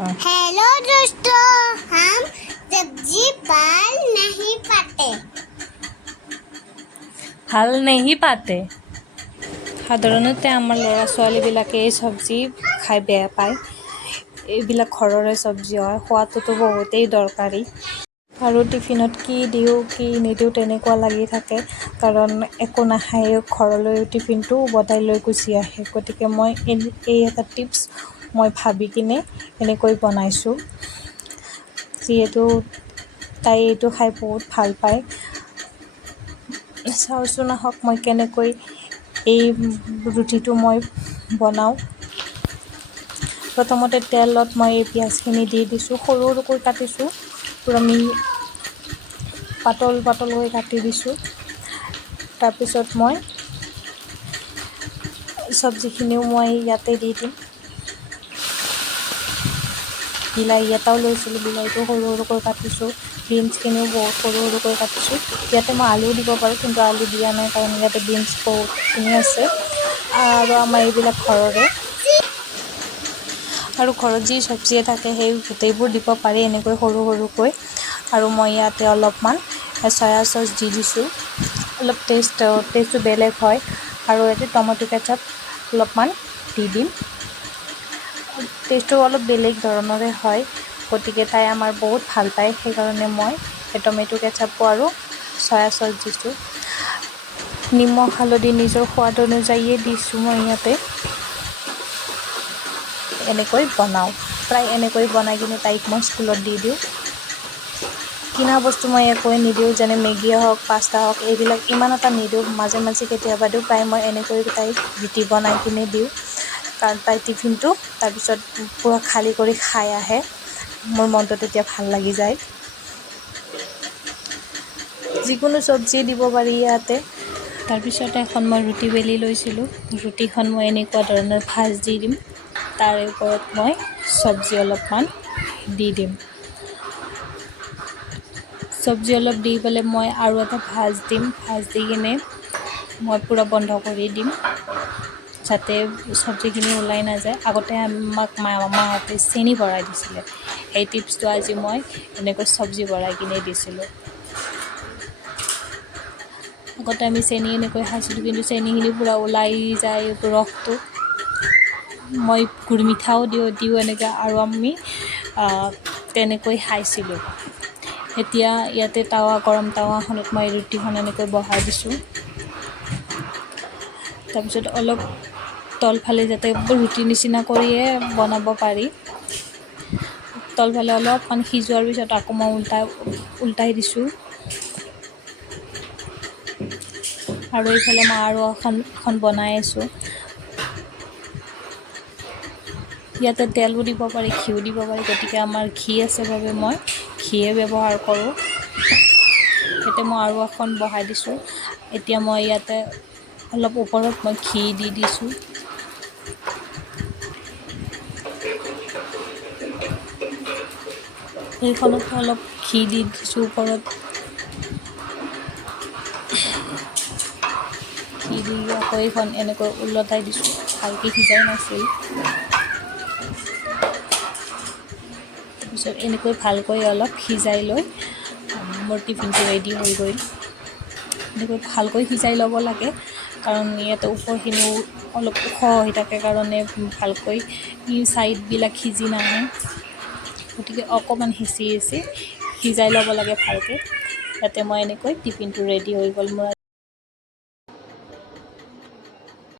Hello दोस्तों, हम सब्जी पाल नहीं पाते। ভাল নেহি পাতে। সাধাৰণতে আমাৰ ল'ৰা ছোৱালীবিলাকে এই চব্জি খাই বেয়া পায়। এইবিলাক ঘৰৰে চব্জি হয়, খোৱাটোতো বহুতেই দৰকাৰী। আৰু টিফিনত কি দিওঁ কি নিদিওঁ তেনেকুৱা লাগি থাকে, কাৰণ একো নাখায় ঘৰলৈ টিফিনটো উভতাই লৈ গুচি আহে। গতিকে মই এই এটা টিপছ মই ভাবি কিনে এনেকৈ বনাইছোঁ, যিহেতু তাই এইটো খাই বহুত ভাল পায়। চাওঁচোন আহক মই কেনেকৈ এই ৰুটিটো মই বনাওঁ। প্ৰথমতে তেলত মই এই পিঁয়াজখিনি দি দিছোঁ, সৰু সৰুকৈ কাটিছোঁ, পূৰা পাতল পাতলকৈ কাটি দিছোঁ। তাৰপিছত মই চব্জিখিনিও মই ইয়াতে দি দিম। বিলাহী এটাও লৈছিলোঁ, বিলাহীটো সৰু সৰুকৈ কাটিছোঁ। বিনছখিনিও বহুত সৰু সৰুকৈ কাটিছোঁ। ইয়াতে মই আলুও দিব পাৰোঁ, কিন্তু আলু দিয়া নাই, কাৰণ ইয়াতে বিনছ বহুতখিনি আছে আৰু আমাৰ এইবিলাক ঘৰৰে। আৰু ঘৰত যি চব্জিয়ে থাকে সেই গোটেইবোৰ দিব পাৰি এনেকৈ সৰু সৰুকৈ। আৰু মই ইয়াতে অলপমান চয়া চচ দি দিছোঁ, অলপ টেষ্টটো বেলেগ হয়। আৰু ইয়াতে টমেটো কেচাপ অলপমান দি দিম। টেষ্টটো অলপ বেলেগ ধৰণৰে হয়, গতিকে তাই আমাৰ বহুত ভাল পায়, সেইকাৰণে মই টমেটো কেচাপো আৰু চয়া চচ দিছোঁ। নিমখ হালধি নিজৰ সোৱাদ অনুযায়ীয়ে দিছোঁ মই ইয়াতে। এনেকৈ বনাওঁ, প্ৰায় এনেকৈ বনাই কিনে তাইক মই স্কুলত দি দিওঁ। কিনা বস্তু মই একোৱে নিদিওঁ, যেনে মেগীয়ে হওক পাস্তা হওক এইবিলাক ইমান এটা নিদিওঁ, মাজে মাজে কেতিয়াবা দিওঁ। প্ৰায় মই এনেকৈ তাইক ৰুটি বনাই কিনে দিওঁ, কাৰণ তাই টিফিনটো তাৰপিছত পূৰা খালী কৰি খাই আহে। মোৰ মনটো তেতিয়া ভাল লাগি যায়। যিকোনো চব্জি দিব পাৰি ইয়াতে। তাৰপিছত এখন মই ৰুটি বেলি লৈছিলোঁ, ৰুটিখন মই এনেকুৱা ধৰণৰ ভাঁজ দি দিম। তাৰে ওপৰত মই চব্জি অলপমান দি দিম। চব্জি অলপ দি পেলাই মই আৰু এটা ভাঁজ দিম, ভাঁজ দি কিনে মই পূৰা বন্ধ কৰি দিম, যাতে চব্জিখিনি ওলাই নাযায়। আগতে আমাক মাহঁতে চেনি ভৰাই দিছিলে, সেই টিপছটো আজি মই এনেকৈ চব্জি ভৰাই কিনে দিছিলোঁ। আগতে আমি চেনি এনেকৈ খাইছিলোঁ, কিন্তু চেনিখিনি পূৰা ওলাই যায় ৰসটো। মই গুড় মিঠাও দিওঁ এনেকৈ, আৰু আমি তেনেকৈ খাইছিলোঁ। এতিয়া ইয়াতে গৰম টাৱাখনত মই ৰুটিখন এনেকৈ বহাই দিছোঁ। তাৰপিছত অলপ তলফালে যাতে ৰুটি নিচিনা কৰিয়ে বনাব পাৰি, তলফালে অলপমান সিজোৱাৰ পিছত আকৌ মই উল্টাই দিছোঁ। আৰু এইফালে মই আৰু এখন বনাই আছোঁ। ইয়াতে তেলো দিব পাৰি, ঘিউ দিব পাৰি, গতিকে আমাৰ ঘি আছে বাবে মই ঘিয়ে ব্যৱহাৰ কৰোঁ। ইয়াতে মই আৰু এখন বহাই দিছোঁ। এতিয়া মই ইয়াতে অলপ ওপৰত মই ঘি দি দিছোঁ। এইখনতো অলপ ঘি দি দিছোঁ ওপৰত। ঘি দি আকৌ এইখন এনেকৈ ওলটাই দিছোঁ, ভালকৈ সিজাই নাছিল। তাৰপিছত এনেকৈ ভালকৈ অলপ সিজাই লৈ মোৰ টিফিনটো ৰেডি হৈ গ'ল। এনেকৈ ভালকৈ সিজাই ল'ব লাগে, কাৰণ ইয়াতে ওপৰখিনিও অলপ ওখ হৈ থাকে কাৰণে ভালকৈ ছাইডবিলাক সিজি নাহে, গতিকে অকণমান সিজাই ল'ব লাগে ভালকৈ। যাতে মই এনেকৈ টিফিনটো ৰেডি হৈ গ'ল মোৰ।